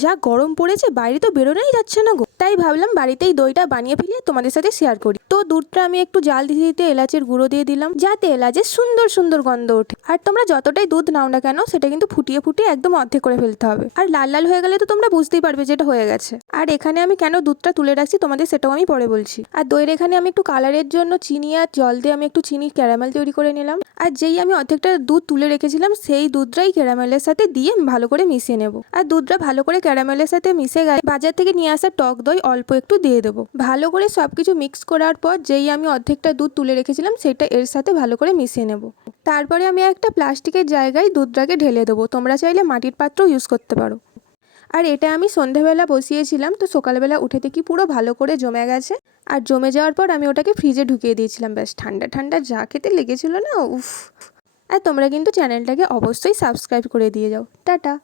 যা গরম পড়েছে, বাইরে তো বেরোনোই যাচ্ছে না গো। তাই ভাবলাম বাড়িতেই দইটা বানিয়ে ফেলিয়ে তোমাদের সাথে শেয়ার করি। তো দুধটা আমি একটু জাল দিতে দিতে এলাচের গুঁড়ো দিয়ে দিলাম, যাতে এলাচের সুন্দর সুন্দর গন্ধ ওঠে। আর তোমরা যতটাই দুধ নাও না কেন, সেটা কিন্তু ফুটিয়ে ফুটিয়ে একদম অর্ধেক করে ফেলতে হবে। আর লাল লাল হয়ে গেলে তো তোমরা বুঝতেই পারবে যেটা হয়ে গেছে। আর এখানে আমি কেন দুধটা তুলে রাখছি তোমাদের সেটাও আমি পরে বলছি। আর দইয়ের এখানে আমি একটু কালারের জন্য চিনি আর জল দিয়ে আমি একটু চিনি ক্যারামেল তৈরি করে নিলাম। আর যেই আমি অর্ধেকটা দুধ তুলে রেখেছিলাম, সেই দুধটাই ক্যারামেলের সাথে দিয়ে ভালো করে মিশিয়ে নেব। আর দুধটা ভালো করে ক্যারামেলের সাথে মিশে গেলে বাজার থেকে নিয়ে আসা টক দই অল্প একটু দিয়ে দেবো। ভালো করে সবকিছু মিক্স করার পর যেই আমি অর্ধেকটা দুধ তুলে রেখেছিলাম, সেটা এর সাথে ভালো করে মিশিয়ে নেব। তারপরে আমি একটা প্লাস্টিকের জায়গায় দুধটাকে ঢেলে দেবো। তোমরা চাইলে মাটির পাত্রও ইউজ করতে পারো। আর এটা আমি সন্ধেবেলা বসিয়েছিলাম, তো সকালবেলা উঠে দেখি পুরো ভালো করে জমে গেছে। আর জমে যাওয়ার পর আমি ওটাকে ফ্রিজে ঢুকিয়ে দিয়েছিলাম। ব্যাস ঠান্ডা ঠান্ডা যা খেতে লেগেছিল না, উফ। আর তোমরা কিন্তু চ্যানেলটাকে অবশ্যই সাবস্ক্রাইব করে দিয়ে যাও। টাটা।